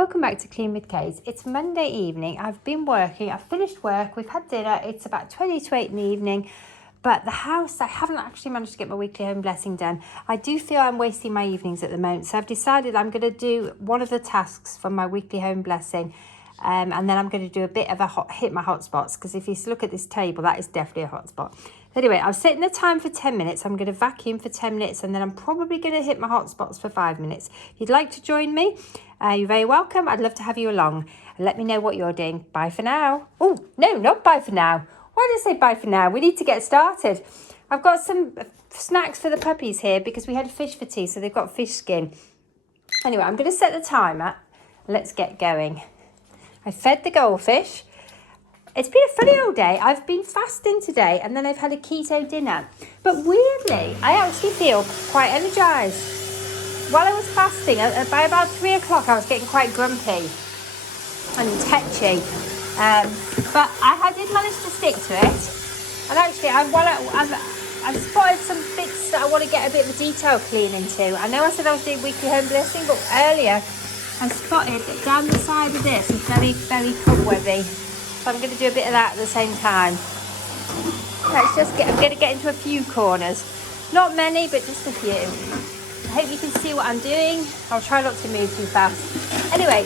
Welcome back to Clean with Kate. It's Monday evening. I've been working. I've finished work. We've had dinner. It's about 20 to 8 in the evening. But the house, I haven't actually managed to get my weekly home blessing done. I do feel I'm wasting my evenings at the moment. So I've decided I'm going to do one of the tasks from my weekly home blessing. And then I'm going to do a bit of hit my hotspots. Because if you look at this table, that is definitely a hotspot. Anyway, I've set the time for 10 minutes. I'm going to vacuum for 10 minutes. And then I'm probably going to hit my hotspots for 5 minutes. If you'd like to join me, you're very welcome. I'd love to have you along. And let me know what you're doing. Bye for now. Oh, no, not bye for now. Why did I say bye for now? We need to get started. I've got some snacks for the puppies here because we had fish for tea, so they've got fish skin. Anyway, I'm going to set the timer. Let's get going. I fed the goldfish. It's been a funny old day. I've been fasting today and then I've had a keto dinner. But weirdly, I actually feel quite energised. While I was fasting, by about 3 o'clock, I was getting quite grumpy and tetchy. But I did manage to stick to it. And actually, I've spotted some bits that I want to get a bit of a detail clean into. I know I said I was doing weekly home blessing, but earlier I spotted that down the side of this is very, very cobwebby. So I'm going to do a bit of that at the same time. I'm going to get into a few corners. Not many, but just a few. I hope you can see what I'm doing. I'll try not to move too fast. Anyway,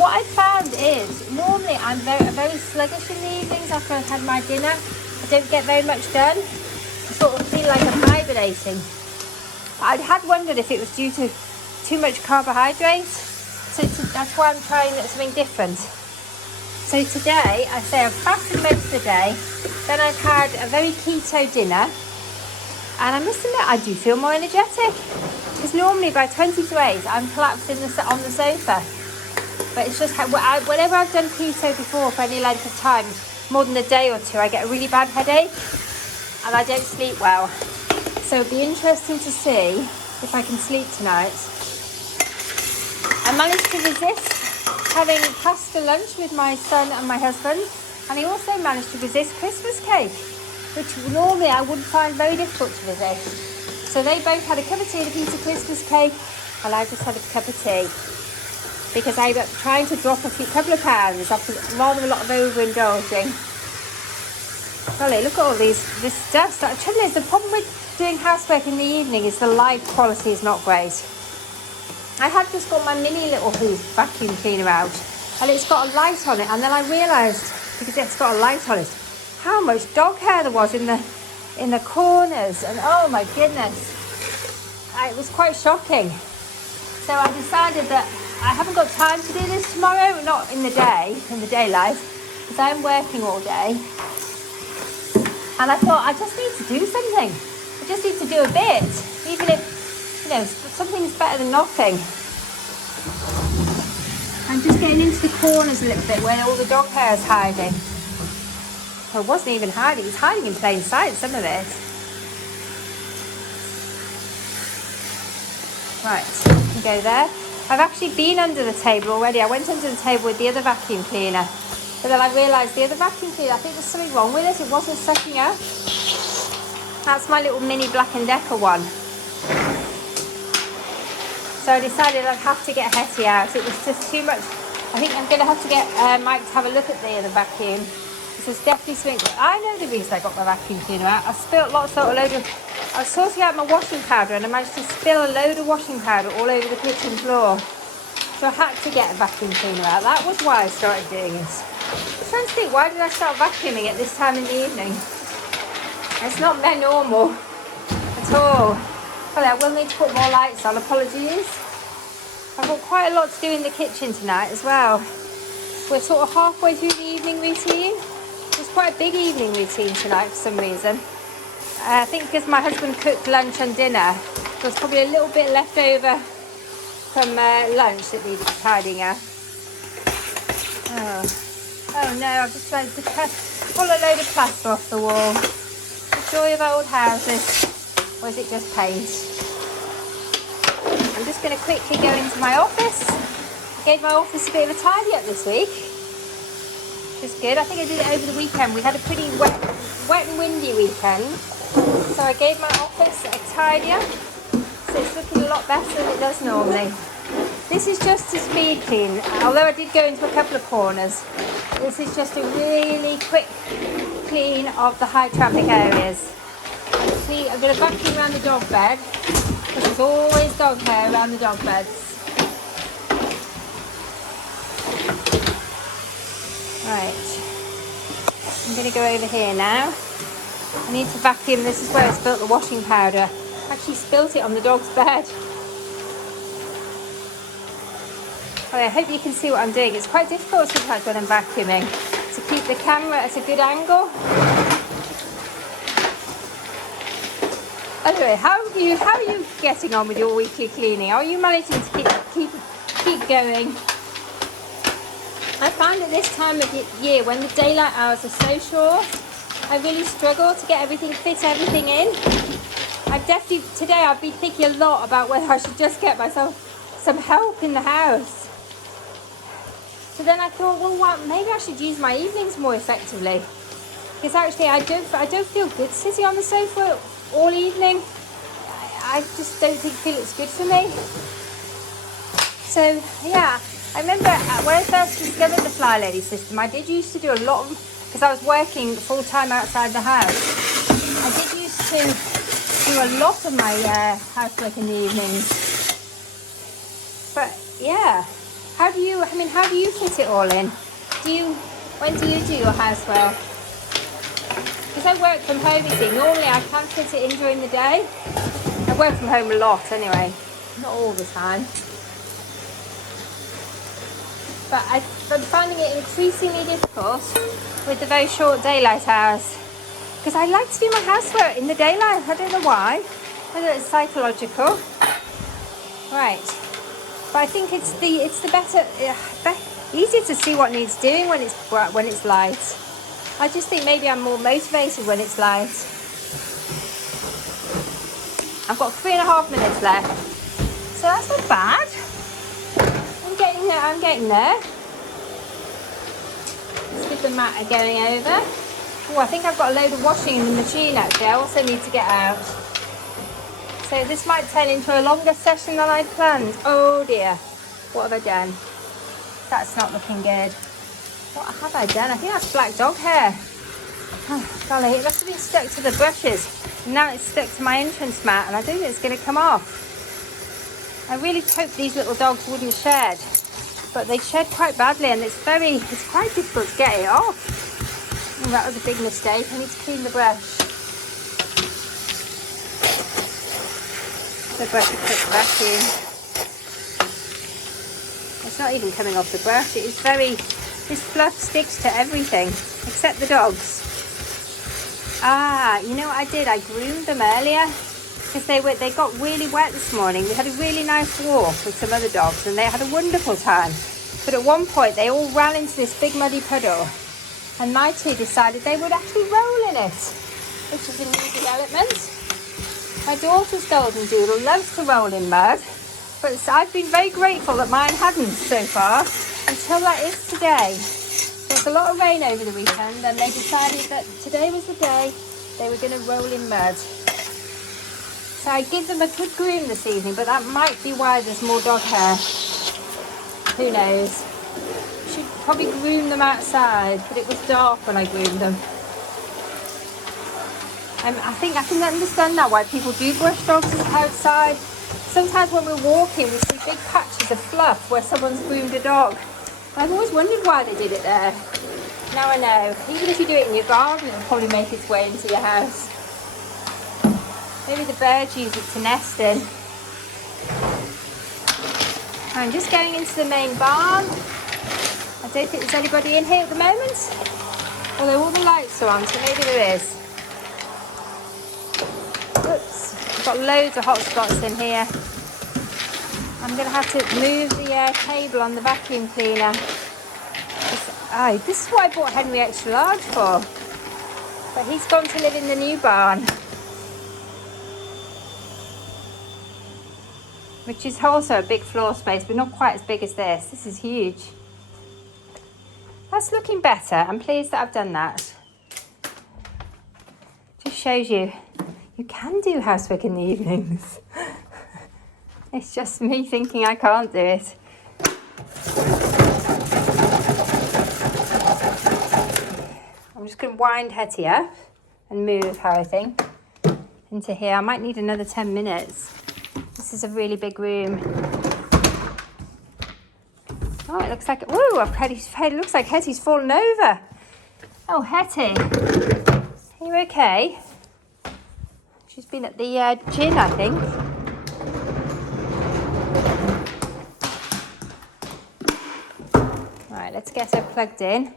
what I found is normally I'm very sluggish in the evenings after I've had my dinner. I don't get very much done. I sort of feel like I'm hibernating. I had wondered if it was due to too much carbohydrate. So that's why I'm trying something different. So today, I say I've fasted most of the day. Then I've had a very keto dinner. And I must admit, I do feel more energetic. Because normally by 20 to 8, I'm collapsed on the sofa. But it's just, whenever I've done keto before for any length of time, more than a day or two, I get a really bad headache. And I don't sleep well. So it'll be interesting to see if I can sleep tonight. I managed to resist having pasta lunch with my son and my husband. And I also managed to resist Christmas cake, which normally I would find very difficult to resist. So they both had a cup of tea and a piece of Christmas cake, and I just had a cup of tea. Because I'm trying to drop a couple of pounds after rather a lot of overindulging. Golly, look at all this dust. The trouble is, the problem with doing housework in the evening is the light quality is not great. I had just got my mini little vacuum cleaner out, and it's got a light on it, and then I realised, because it's got a light on it, how much dog hair there was in the corners, and oh my goodness, it was quite shocking. So I decided that I haven't got time to do this tomorrow, not in the daylight, because I'm working all day. And I thought, I just need to do something. I just need to do a bit, even if, something's better than nothing. I'm just getting into the corners a little bit where all the dog hair is hiding. Well, it wasn't even hiding, it's hiding in plain sight, some of it. Right, you can go there. I've actually been under the table already. I went under the table with the other vacuum cleaner. But then I realised the other vacuum cleaner, I think there's something wrong with it. It wasn't sucking up. That's my little mini Black & Decker one. So I decided I'd have to get Hetty out. It was just too much. I think I'm going to have to get Mike to have a look at the other vacuum. This is definitely something. I know the reason I got my vacuum cleaner out. I spilled I was sorting out my washing powder and I managed to spill a load of washing powder all over the kitchen floor. So I had to get a vacuum cleaner out. That was why I started doing it. I'm trying to think, why did I start vacuuming at this time in the evening? It's not very normal at all. Well, I will need to put more lights on, apologies. I've got quite a lot to do in the kitchen tonight as well. We're sort of halfway through the evening routine. It's quite a big evening routine tonight for some reason. I think because my husband cooked lunch and dinner, there was probably a little bit left over from lunch that needed tidying up. Oh no, I've just tried to pull a load of plaster off the wall. The joy of old houses. Or is it just paint? I'm just going to quickly go into my office. I gave my office a bit of a tidy up this week, which is good. I think I did it over the weekend. We had a pretty wet and windy weekend. So I gave my office a tidy up. So it's looking a lot better than it does normally. This is just a speed clean, although I did go into a couple of corners. This is just a really quick clean of the high traffic areas. See, I'm going to vacuum around the dog bed, because there's always dog hair around the dog beds. Right, I'm going to go over here now. I need to vacuum. This is where I spilt the washing powder. I actually spilt it on the dog's bed. Oh, I hope you can see what I'm doing. It's quite difficult sometimes when I'm vacuuming to keep the camera at a good angle. Anyway, how are you getting on with your weekly cleaning? Are you managing to keep going? I find at this time of year, when the daylight hours are so short, I really struggle to fit everything in. Today I've been thinking a lot about whether I should just get myself some help in the house. So then I thought, well, maybe I should use my evenings more effectively. Because actually I don't feel good sitting on the sofa all evening. I just don't feel it's good for me. So yeah, I remember when I first discovered the FlyLady system, I did used to do a lot because I was working full time outside the house. I did used to do a lot of my housework in the evenings. But yeah, how do you fit it all in? When do you do your housework? Because I work from home, you see, normally I can fit it in during the day. I work from home a lot anyway, not all the time. But I'm finding it increasingly difficult with the very short daylight hours. Because I like to do my housework in the daylight. I don't know why. I know it's psychological. Right. But I think it's the better, easier to see what needs doing when it's light. I just think maybe I'm more motivated when it's light. I've got 3.5 minutes left. So that's not bad. I'm getting there. Let's give the mat going over. Oh, I think I've got a load of washing in the machine actually. I also need to get out. So this might turn into a longer session than I'd planned. Oh dear. What have I done? That's not looking good. What have I done? I think that's black dog hair. Oh, golly, it must have been stuck to the brushes. Now it's stuck to my entrance mat and I don't think it's going to come off. I really hoped these little dogs wouldn't shed, but they shed quite badly and it's quite difficult to get it off. Oh, that was a big mistake. I need to clean the brush. The brush a quick vacuum. It's not even coming off the brush. This fluff sticks to everything except the dogs. You know what I did? I groomed them earlier because they got really wet this morning. We had a really nice walk with some other dogs and they had a wonderful time. But at one point they all ran into this big muddy puddle and my two decided they would actually roll in it, which is a new development. My daughter's golden doodle loves to roll in mud, but I've been very grateful that mine hadn't so far until that is today. There was a lot of rain over the weekend and they decided that today was the day they were going to roll in mud. So I give them a good groom this evening, but that might be why there's more dog hair. Who knows? Should probably groom them outside, but it was dark when I groomed them. I think I can understand now why people do brush dogs outside. Sometimes when we're walking, we see big patches of fluff where someone's groomed a dog. I've always wondered why they did it there. Now I know. Even if you do it in your garden, it'll probably make its way into your house. Maybe the birds use it to nest in. I'm just going into the main barn. I don't think there's anybody in here at the moment. Although all the lights are on, so maybe there is. Oops. I've got loads of hot spots in here. I'm going to have to move the cable on the vacuum cleaner. This is what I bought Henry extra large for. But he's gone to live in the new barn. Which is also a big floor space, but not quite as big as this. This is huge. That's looking better. I'm pleased that I've done that. Just shows you can do housework in the evenings. It's just me thinking I can't do it. I'm just going to wind Hetty up and move her, I think, into here. I might need another 10 minutes. This is a really big room. Oh, it looks like, ooh, it looks like Hetty's fallen over. Oh, Hetty, are you okay? She's been at the gym, I think. Right, let's get her plugged in. And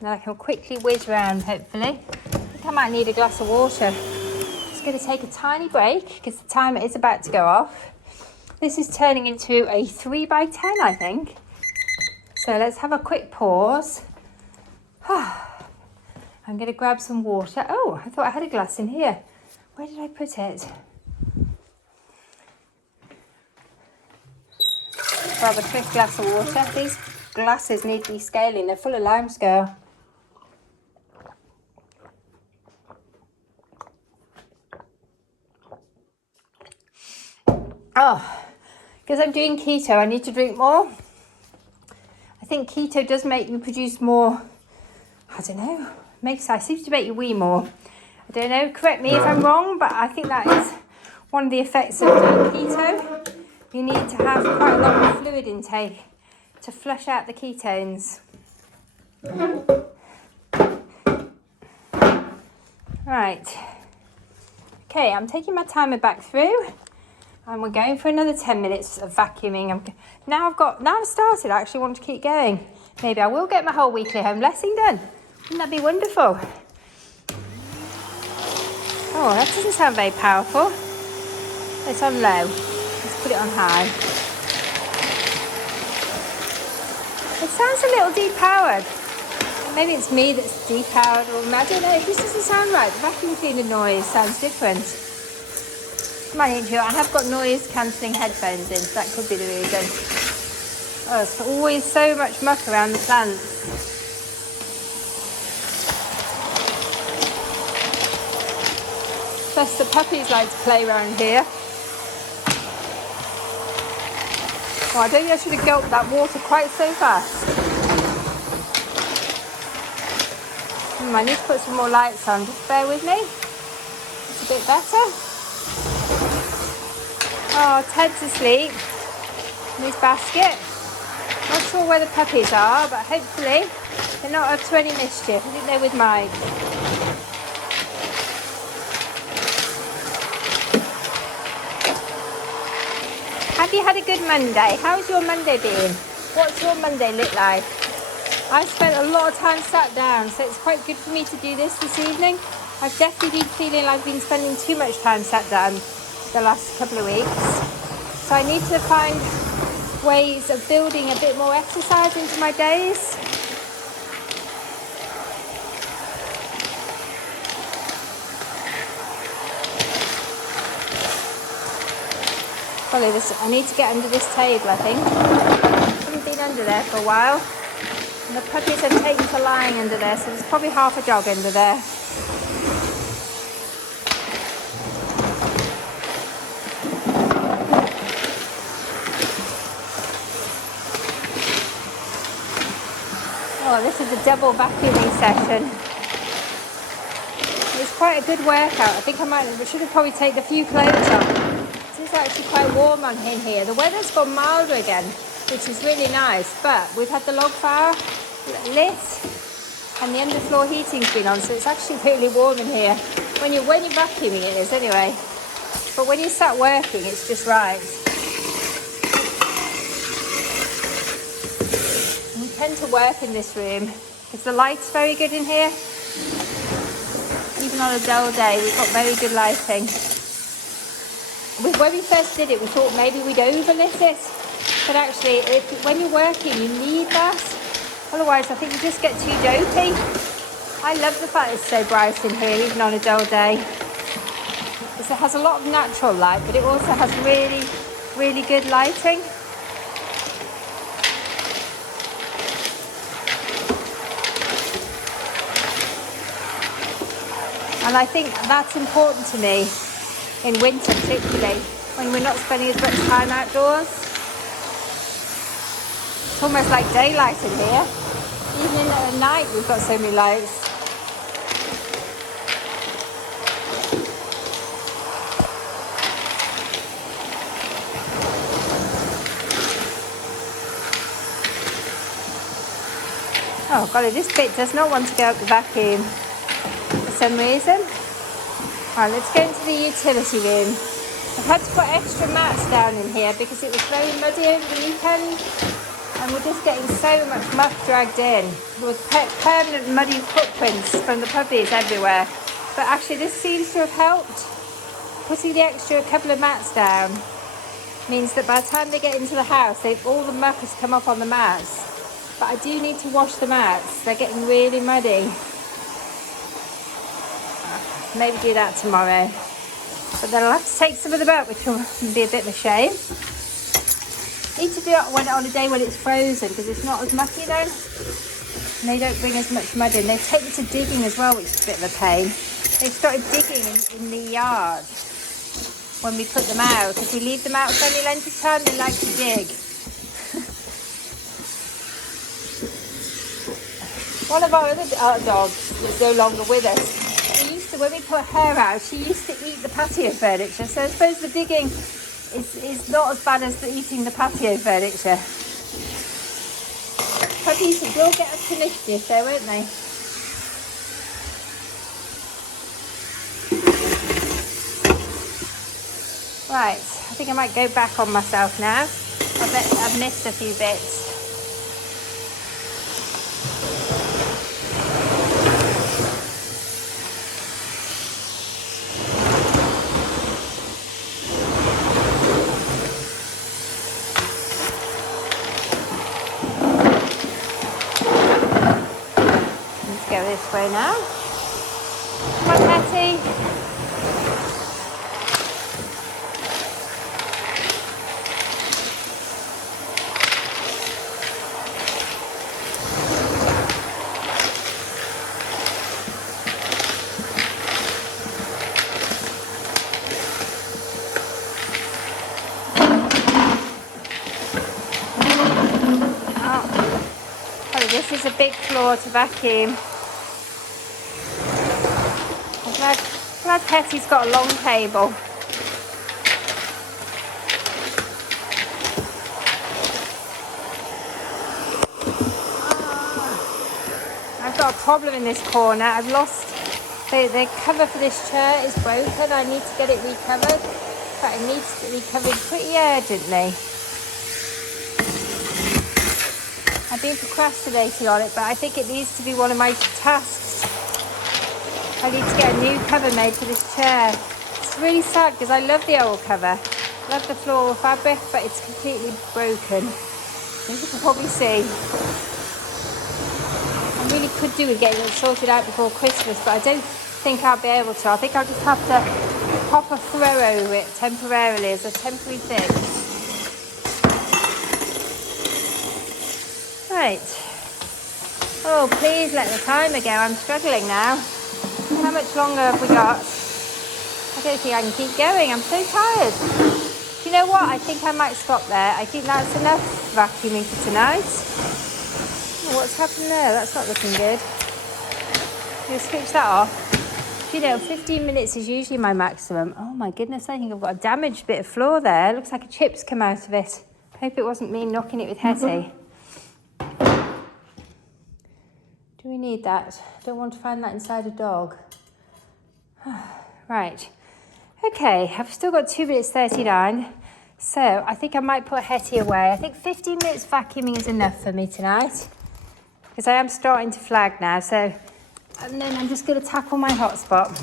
then I can quickly whiz round, hopefully. I think I might need a glass of water. Just going to take a tiny break because the timer is about to go off. This is turning into a 3x10, I think. So let's have a quick pause. I'm going to grab some water. Oh, I thought I had a glass in here. Where did I put it? Grab a quick glass of water. These glasses need descaling. They're full of lime scale. Oh, because I'm doing keto, I need to drink more. I think keto does make you produce more, I don't know, seems to make you wee more. I don't know, correct me if I'm wrong, but I think that is one of the effects of doing keto. You need to have quite a lot of fluid intake to flush out the ketones. Right. Okay, I'm taking my timer back through. And we're going for another 10 minutes of vacuuming. Now I've started, I actually want to keep going. Maybe I will get my whole weekly home blessing done. Wouldn't that be wonderful? Oh, that doesn't sound very powerful. It's on low. Let's put it on high. It sounds a little depowered. Maybe it's me that's depowered, or I don't know. This doesn't sound right. The vacuum cleaner noise sounds different. I have got noise cancelling headphones in, so that could be the reason. Oh, there's always so much muck around the plants. Plus the puppies like to play around here. Oh, I don't think I should have gulped that water quite so fast. I need to put some more lights on, just bear with me. It's a bit better. Oh, Ted's asleep in his basket. Not sure where the puppies are, but hopefully they're not up to any mischief. I think they're with Mike. Have you had a good Monday? How's your Monday been? What's your Monday look like? I've spent a lot of time sat down, so it's quite good for me to do this evening. I've definitely been feeling like I've been spending too much time sat down the last couple of weeks. So I need to find ways of building a bit more exercise into my days. Probably this, I need to get under this table, I think. I haven't been under there for a while. And the puppies have taken to lying under there, so there's probably half a dog under there. Oh, this is a double vacuuming session. It's quite a good workout. I think we should have probably taken a few clothes off. It's actually quite warm on in here. The weather's gone milder again, which is really nice, but we've had the log fire lit and the underfloor heating's been on, so it's actually really warm in here. When you're vacuuming it is anyway. But when you start working, it's just right. We tend to work in this room because the light's very good in here. Even on a dull day, we've got very good lighting. When we first did it, we thought maybe we'd overlit it, but actually, when you're working, you need that. Otherwise, I think you just get too dopey. I love the fact it's so bright in here, even on a dull day. Because it has a lot of natural light, but it also has really, really good lighting. And I think that's important to me in winter particularly. when we're not spending as much time outdoors. It's almost like daylight in here. Even at night we've got so many lights. Oh golly, this bit does not want to go up the vacuum for some reason. Right, let's go into the utility room. I've had to put extra mats down in here because it was very muddy over the weekend and we're just getting so much muck dragged in with permanent muddy footprints from the puppies everywhere. But actually this seems to have helped. Putting the extra couple of mats down means that by the time they get into the house, all the muck has come up on the mats. But I do need to wash the mats. They're getting really muddy. Maybe do that tomorrow. But then I'll have to take some of them out, which will be a bit of a shame. Need to do it on a day when it's frozen because it's not as mucky then. And they don't bring as much mud in. They've taken to digging as well, which is a bit of a pain. They've started digging in the yard when we put them out. If we leave them out for any length of time, they like to dig. One of our other dogs is no longer with us. When we put her out, she used to eat the patio furniture. So I suppose the digging is not as bad as the eating the patio furniture. Puppies will get us to mischief though, won't they? Right, I think I might go back on myself now. I bet I've missed a few bits. This way now. Come on, Hattie. Oh, this is a big floor to vacuum. Glad Hetty's got a long table. I've got a problem in this corner. I've lost the cover for this chair is broken. I need to get it recovered, but it needs to be recovered pretty urgently. I've been procrastinating on it, but I think it needs to be one of my tasks. I need to get a new cover made for this chair. It's really sad because I love the old cover. I love the floral fabric, but it's completely broken. As you can probably see. I really could do with getting it sorted out before Christmas, but I don't think I'll be able to. I think I'll just have to pop a throw over it temporarily as a temporary fix. Right. Oh, please let the timer go. I'm struggling now. How much longer have we got? I don't think I can keep going. I'm so tired. Do you know what? I think I might stop there. I think that's enough vacuuming for tonight. Oh, what's happened there? That's not looking good. Can you switch that off? You know, 15 minutes is usually my maximum. Oh my goodness, I think I've got a damaged bit of floor there. It looks like a chip's come out of it. Hope it wasn't me knocking it with Hetty. Do we need that? Don't want to find that inside a dog. Right. Okay, I've still got 2 minutes 39. So I think I might put Hetty away. I think 15 minutes vacuuming is enough for me tonight. Because I am starting to flag now. So, and then I'm just going to tackle my hotspot.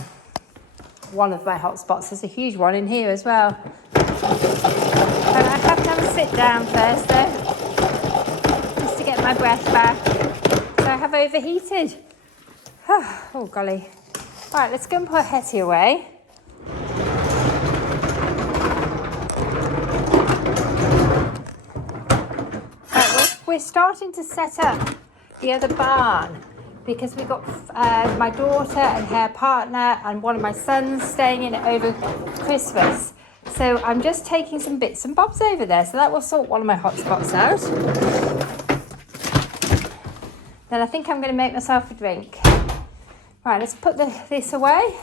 One of my hotspots. There's a huge one in here as well. But I have to have a sit down first though. Just to get my breath back. I have overheated. Oh golly. Right, let's go and put Hetty away. Right, we're starting to set up the other barn because we got my daughter and her partner and one of my sons staying in it over Christmas. So I'm just taking some bits and bobs over there. So that will sort one of my hot spots out. Then I think I'm going to make myself a drink. Right, let's put this away.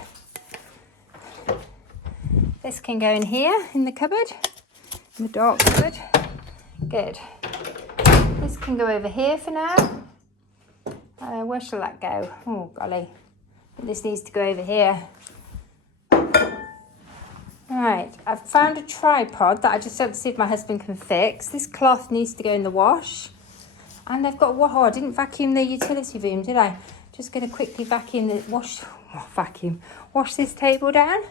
This can go in here in the cupboard, in the dark cupboard. Good. This can go over here for now. Where shall that go? Oh, golly. This needs to go over here. Right, I've found a tripod that I just don't see if my husband can fix. This cloth needs to go in the wash. And I've got, oh, I didn't vacuum the utility room, did I? Just going to quickly vacuum wash this table down.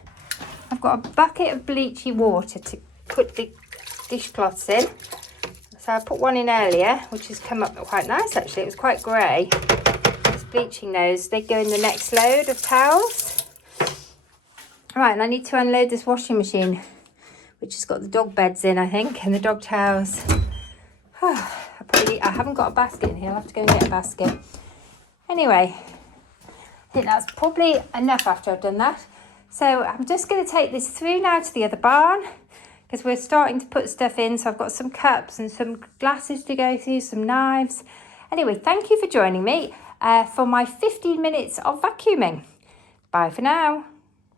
I've got a bucket of bleachy water to put the dishcloths in. So I put one in earlier, which has come up quite nice actually. It was quite grey. Just bleaching those. They go in the next load of towels. Right, and I need to unload this washing machine, which has got the dog beds in, I think, and the dog towels. I haven't got a basket in here. I'll have to go and get a basket. Anyway, I think that's probably enough after I've done that. So I'm just going to take this through now to the other barn, because we're starting to put stuff in. So I've got some cups and some glasses to go through, some knives. Anyway, thank you for joining me for my 15 minutes of vacuuming. Bye for now.